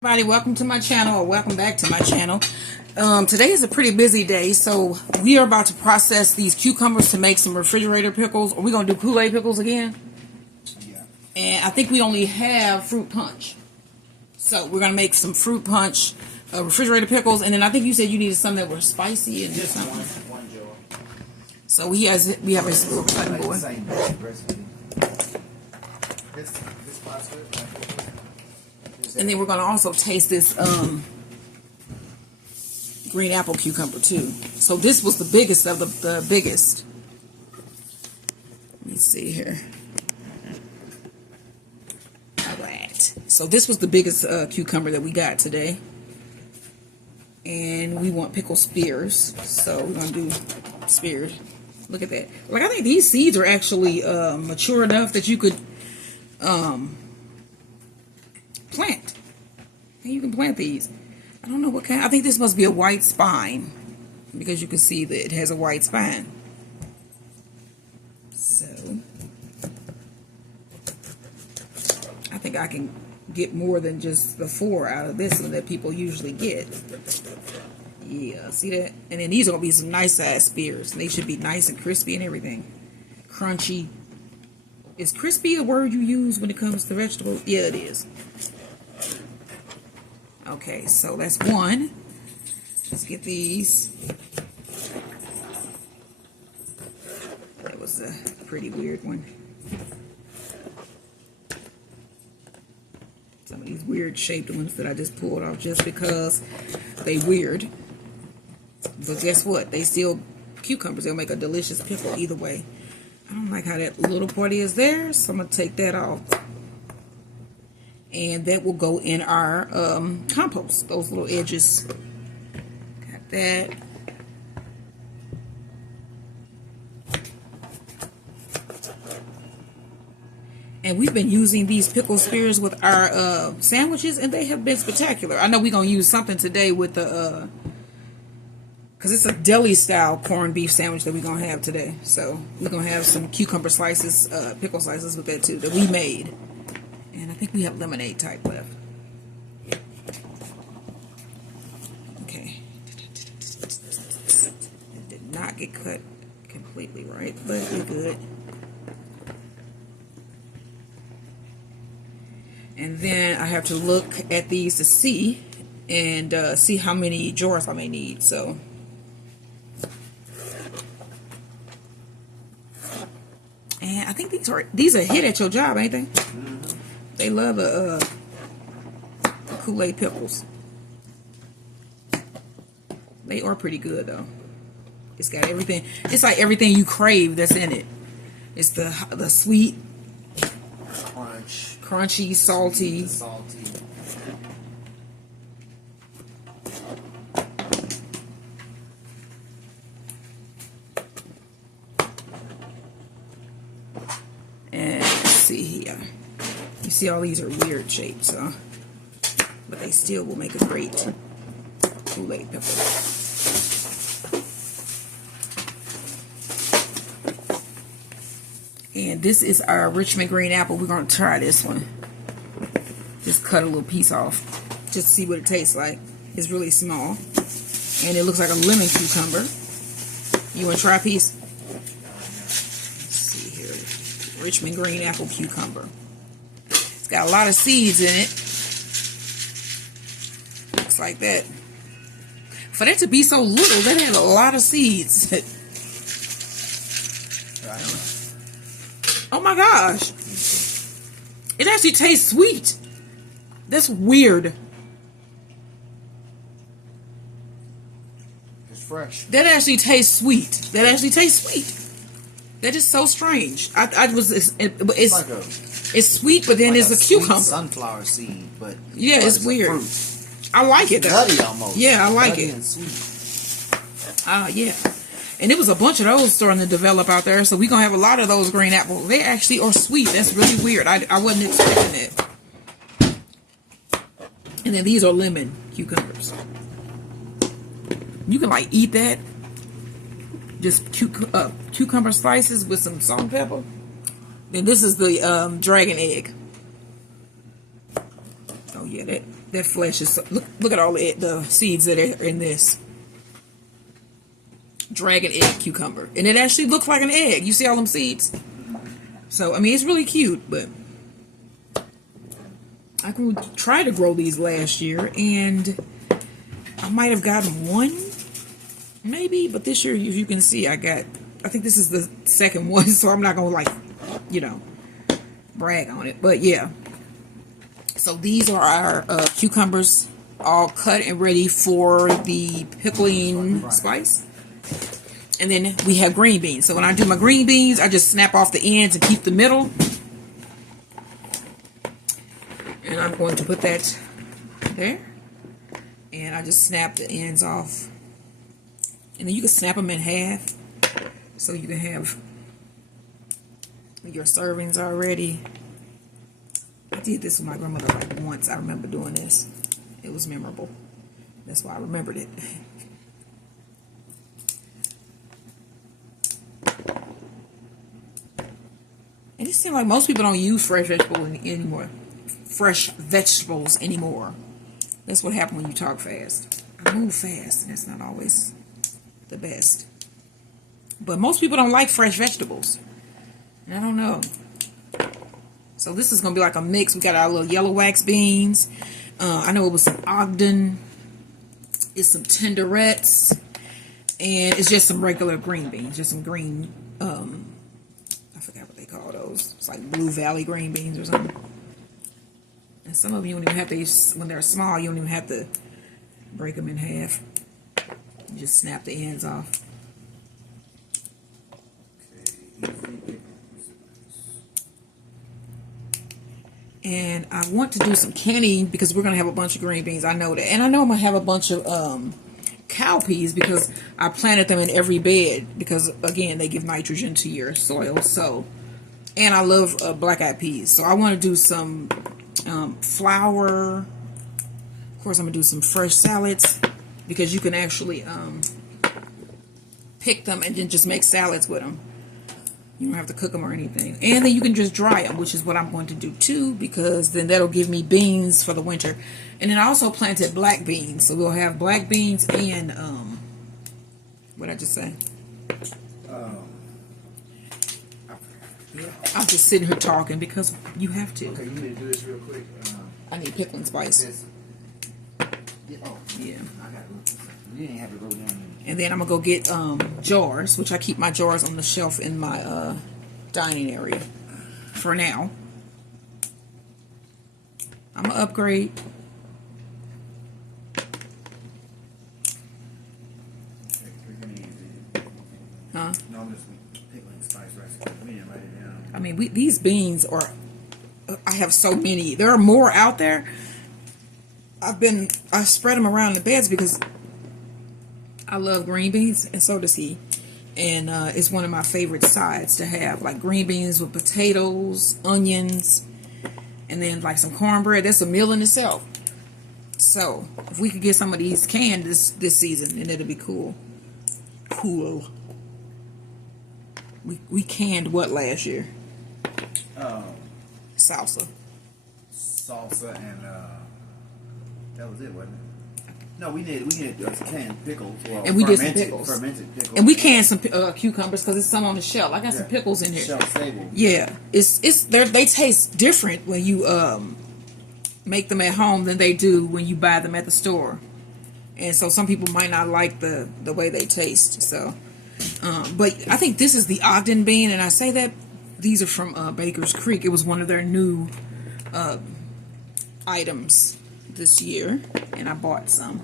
Everybody, welcome to my channel, or welcome back to my channel. Today is a pretty busy day, so we are about to process these cucumbers to make some refrigerator pickles. Are we going to do Kool-Aid pickles again? Yeah. And I think we only have fruit punch. So we're going to make some fruit punch refrigerator pickles, and then I think you said you needed some that were spicy and Just something. one jar. So we have a little cutting board. Same recipe. This pasta. And then we're going to also taste this green apple cucumber too. So this was the biggest of the biggest. Let me see here. Alright. So this was the biggest cucumber that we got today. And we want pickle spears. So we're going to do spears. Look at that. Like, I think these seeds are actually mature enough that you could plant. And you can plant these. I don't know what kind. I think this must be a white spine, because you can see that it has a white spine. So I think I can get more than just the 4 out of this one that people usually get. Yeah, see that? And then these are gonna be some nice size spears. They should be nice and crispy and everything. Crunchy. Is crispy a word you use when it comes to vegetables? Yeah, it is. Okay, so that's one. Let's get these. That was a pretty weird one. Some of these weird shaped ones that I just pulled off just because they weird. But guess what? They still cucumbers. They'll make a delicious pickle either way. I don't like how that little part is there, so I'm going to take that off. And that will go in our compost. Those little edges. Got that. And we've been using these pickle spears with our sandwiches, and they have been spectacular. I know we're going to use something today with the, because it's a deli style corned beef sandwich that we're going to have today. So we're going to have some cucumber slices, pickle slices with that too, that we made. And I think we have lemonade type left. Okay. It did not get cut completely right, but we're good. And then I have to look at these to see and see how many jars I may need. So and I think these are a hit at your job, ain't they? They love the Kool-Aid pickles. They are pretty good though. It's got everything. It's like everything you crave that's in it. It's the sweet, crunchy, salty. And let's see here. You see all these are weird shapes, huh? But they still will make a great Kool-Aid pickle. And this is our Richmond green apple. We're going to try this one. Just cut a little piece off. Just to see what it tastes like. It's really small. And it looks like a lemon cucumber. You want to try a piece? Let's see here. Richmond green apple cucumber. It's got a lot of seeds in it. Looks like that. For that to be so little, that had a lot of seeds. Oh my gosh. It actually tastes sweet. That's weird. It's fresh. That actually tastes sweet. That actually tastes sweet. That is so strange. It's sweet, but then it's a cucumber. Sunflower seed, but yeah, it's weird. I like it though. Nutty almost. Yeah, I like Nutty it. And sweet. Yeah. And it was a bunch of those starting to develop out there, so we're gonna have a lot of those green apples. They actually are sweet. That's really weird. I wasn't expecting it. And then these are lemon cucumbers. You can like eat that. Just cucumber slices with some salt and pepper. Then this is the dragon egg. Oh yeah, that that flesh is, look at all the seeds that are in this. Dragon egg cucumber. And it actually looks like an egg. You see all them seeds? So, I mean, it's really cute, but I tried to grow these last year, and I might have gotten one, maybe, but this year, as you can see, I think this is the second one, so I'm not going to, like, you know, brag on it, but yeah. So these are our cucumbers, all cut and ready for the pickling spice. And then we have green beans. So when I do my green beans, I just snap off the ends and keep the middle. And I'm going to put that there. And I just snap the ends off. And then you can snap them in half. So you can have your servings already. I did this with my grandmother like once. I remember doing this. It was memorable. That's why I remembered it. And it seems like most people don't use fresh vegetables anymore. Fresh vegetables anymore. That's what happens when you talk fast. I move fast, and that's not always the best. But most people don't like fresh vegetables. And I don't know. So this is going to be like a mix. We got our little yellow wax beans. I know it was some Ogden. It's some tenderettes. And it's just some regular green beans. Just some green, I forgot what they call those. It's like Blue Valley green beans or something. And some of them you don't even have to, when they're small, you don't even have to break them in half. You just snap the ends off. And I want to do some canning because we're going to have a bunch of green beans. I know that. And I know I'm going to have a bunch of cowpeas because I planted them in every bed because, again, they give nitrogen to your soil. So, and I love black-eyed peas. So I want to do some flour. Of course, I'm going to do some fresh salads because you can actually pick them and then just make salads with them. You don't have to cook them or anything. And then you can just dry them, which is what I'm going to do too, because then that'll give me beans for the winter. And then I also planted black beans. So we'll have black beans and, what did I just say? Yeah, I'm just sitting here talking because you have to. Okay, you need to do this real quick. I need pickling spice. Yeah, I got it. You didn't have to go down. And then I'm going to go get jars, which I keep my jars on the shelf in my dining area for now. I'm going to upgrade. Huh? No, I'm just pickling spice recipe. We didn't write it down. I mean, these beans are, I have so many. There are more out there. I spread them around the beds because I love green beans, and so does he. And it's one of my favorite sides to have, like green beans with potatoes, onions, and then like some cornbread. That's a meal in itself. So if we could get some of these canned this season, then it'll be cool. Cool. We canned what last year? Salsa. Salsa and that was it, wasn't it? No, we did canned pickles. Well, and we did some pickles. Fermented pickles. And we canned some cucumbers because it's some on the shelf. I got some pickles in here. Shelf stable. Yeah, they taste different when you make them at home than they do when you buy them at the store. And so some people might not like the way they taste. So, but I think this is the Ogden bean, and I say that these are from Baker's Creek. It was one of their new items this year, and I bought some,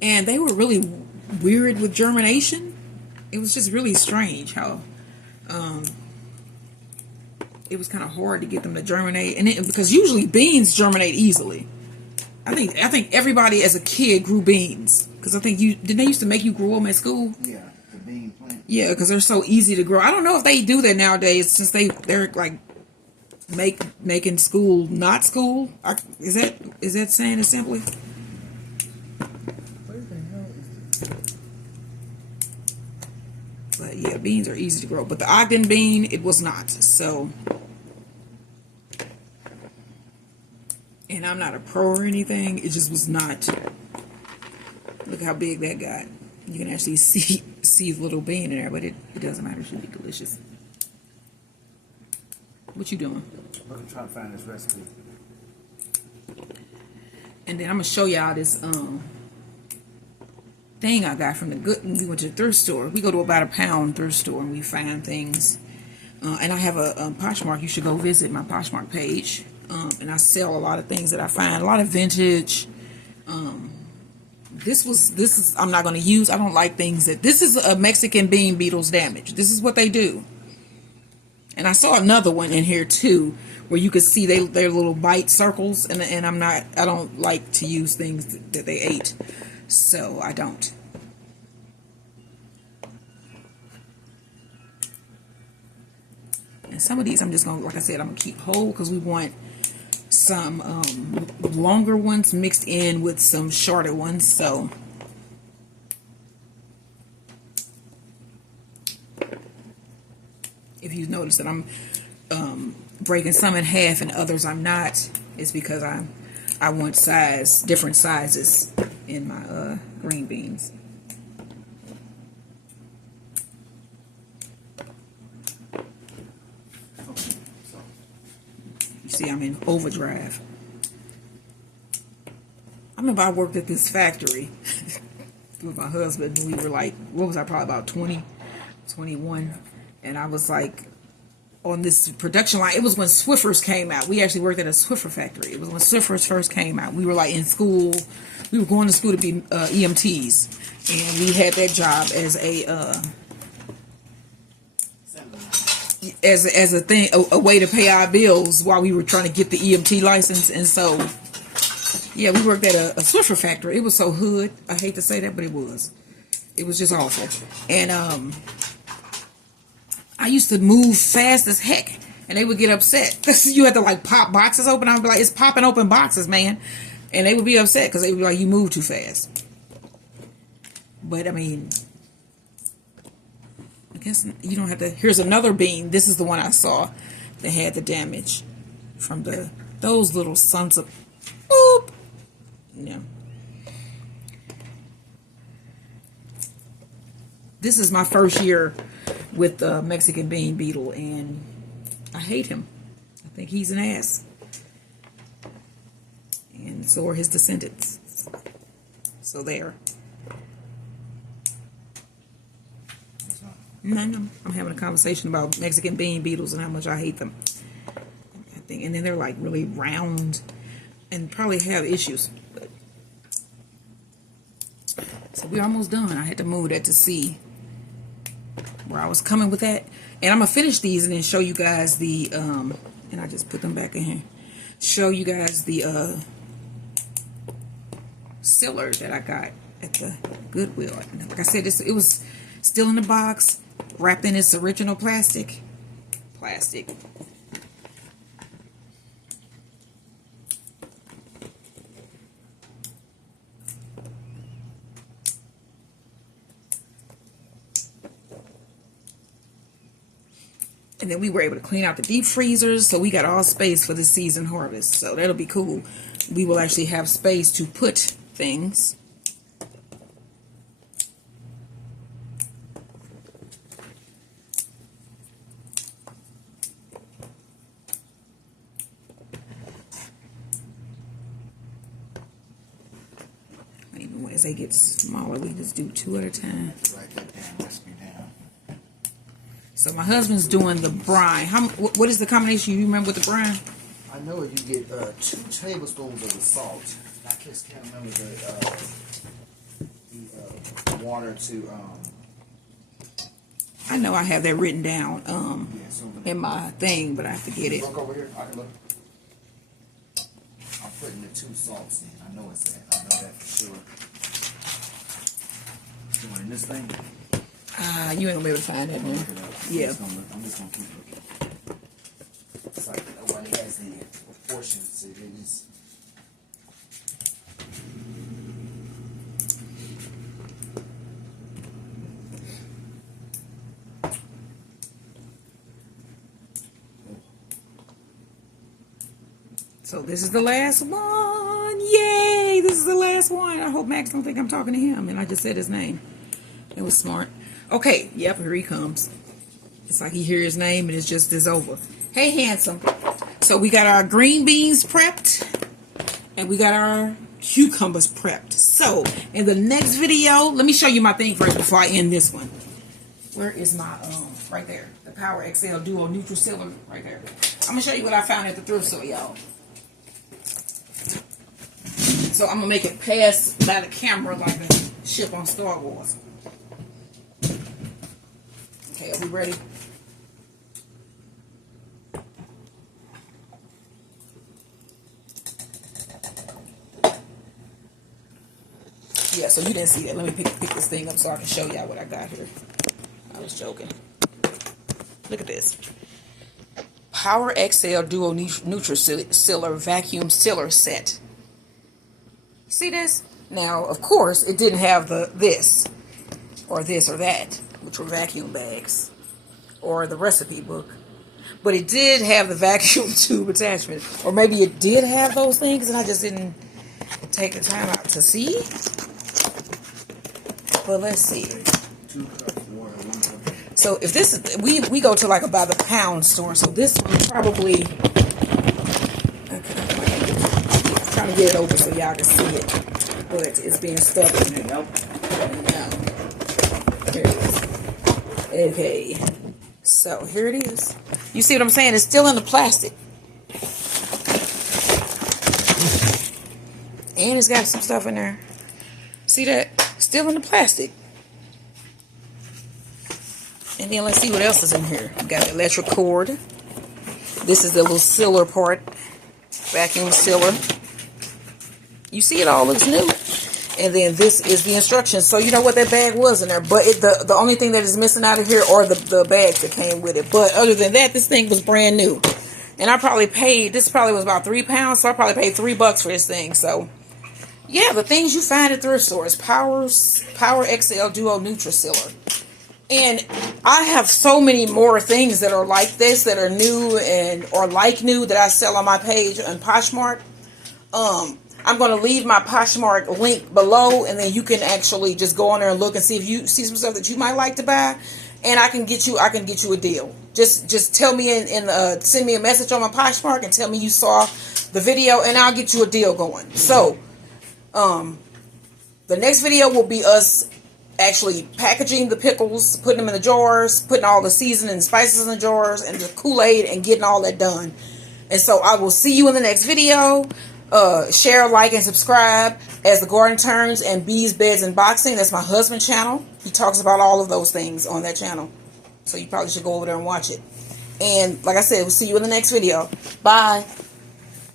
and they were really weird with germination. It was just really strange how it was kind of hard to get them to germinate, and because usually beans germinate easily. I think everybody as a kid grew beans because I think didn't they used to make you grow them at school? Yeah, the bean plant. Yeah, because they're so easy to grow. I don't know if they do that nowadays since they're like making school not school. Is that saying it simply? But yeah, beans are easy to grow. But the Ogden bean, it was not. So, and And I'm not a pro or anything. It just was not. Look how big that got. You can actually see the little bean in there, but it doesn't matter. It should be delicious. What you doing? I'm trying to find this recipe. And then I'm gonna show y'all this thing I got from the good. We went to the thrift store. We go to about a pound thrift store and we find things. And I have a Poshmark. You should go visit my Poshmark page. And I sell a lot of things that I find, a lot of vintage. This is I'm not going to use. I don't like things that this is a Mexican bean beetles damage. This is what they do. And I saw another one in here too, where you could see their little bite circles. And I don't like to use things that they ate, so I don't. And some of these I'm just gonna, like I said, I'm gonna keep whole because we want some longer ones mixed in with some shorter ones. So if you notice that I'm breaking some in half and others I'm not, it's because I want different sizes in my green beans. You see, I'm in overdrive. I remember I worked at this factory with my husband. We were like, what was I, probably about 20, 21. And I was like on this production line. It was when Swiffers came out. We actually worked at a Swiffer factory. It was when Swiffers first came out. We were like in school. We were going to school to be EMTs. And we had that job as a thing, a way to pay our bills while we were trying to get the EMT license. And so, yeah, we worked at a Swiffer factory. It was so hood. I hate to say that, but it was. It was just awful. And I used to move fast as heck, and they would get upset. You had to like pop boxes open. I'd be like, it's popping open boxes, man. And they would be upset because they would be like, you move too fast. But I mean, I guess you don't have to. Here's another bean. This is the one I saw that had the damage from those little sons of boop. Yeah. This is my first year with the Mexican bean beetle, and I hate him. I think he's an ass. And so are his descendants. So there. No, I'm having a conversation about Mexican bean beetles and how much I hate them. I think, and then they're like really round and probably have issues. But, so we're almost done. I had to move that to see where I was coming with that. And I'm going to finish these and then show you guys the, and I just put them back in here. Show you guys the sealer that I got at the Goodwill. Like I said, it was still in the box, wrapped in its original plastic. And then we were able to clean out the deep freezers, so we got all space for the season harvest. So that'll be cool. We will actually have space to put things. And even as they get smaller, we just do 2 at a time. Write that down, recipe down. So my husband's doing the brine. What is the combination? You remember with the brine? I know you get 2 tablespoons of the salt. I just can't remember the water to. I know I have that written down in my thing, but I have to get it. Look over here. I can look. I'm putting the 2 salts in. I know it's that. I know that for sure. Doing in this thing. You ain't gonna be able to find that, man. Yeah. I'm just gonna keep looking. It's like nobody has the proportions. It is. So this is the last one. Yay! This is the last one. I hope Max don't think I'm talking to him and I just said his name. It was smart. Okay, yep, here he comes. It's like he hears his name and it's just is over. Hey, handsome. So we got our green beans prepped and we got our cucumbers prepped. So in the next video, let me show you my thing first before I end this one. Where is my right there, the Power XL Duo Nutriseller right there. I'm gonna show you what I found at the thrift store, y'all. So I'm gonna make it pass by the camera like a ship on Star Wars. Okay, are we ready? Yeah, so you didn't see that. Let me pick this thing up so I can show y'all what I got here. I was joking. Look at this. Power XL Duo Nutriseller Vacuum Sealer Set. See this? Now, of course, it didn't have this or that, which were vacuum bags, or the recipe book. But it did have the vacuum tube attachment. Or maybe it did have those things and I just didn't take the time out to see. But let's see. So if this is, we go to like a by the pound store. So this one probably, okay, I'm trying to get it open so y'all can see it. But it's being stuck in there. Nope. Here it is. Okay. So here it is. You see what I'm saying? It's still in the plastic. And it's got some stuff in there. See that? Still in the plastic. And then let's see what else is in here. We got the electric cord. This is the little sealer part. Vacuum sealer. You see it all looks new. And then this is the instructions. So you know what that bag was in there. But the only thing that is missing out of here are the bags that came with it. But other than that, this thing was brand new. And I probably paid, this probably was about £3. So I probably paid $3 for this thing. So yeah, the things you find at thrift stores. Power XL Duo Nutriseller. And I have so many more things that are like this, that are new or like new, that I sell on my page on Poshmark. I'm going to leave my Poshmark link below, and then you can actually just go on there and look and see if you see some stuff that you might like to buy, and I can get you a deal. Just tell me send me a message on my Poshmark and tell me you saw the video, and I'll get you a deal going. So the next video will be us actually packaging the pickles, putting them in the jars, putting all the seasoning and spices in the jars, and the Kool-Aid, and getting all that done. And so I will see you in the next video. Share, like, and subscribe as the garden turns, and bees, beds, and boxing. That's my husband's channel. He talks about all of those things on that channel. So you probably should go over there and watch it. And like I said, we'll see you in the next video. Bye.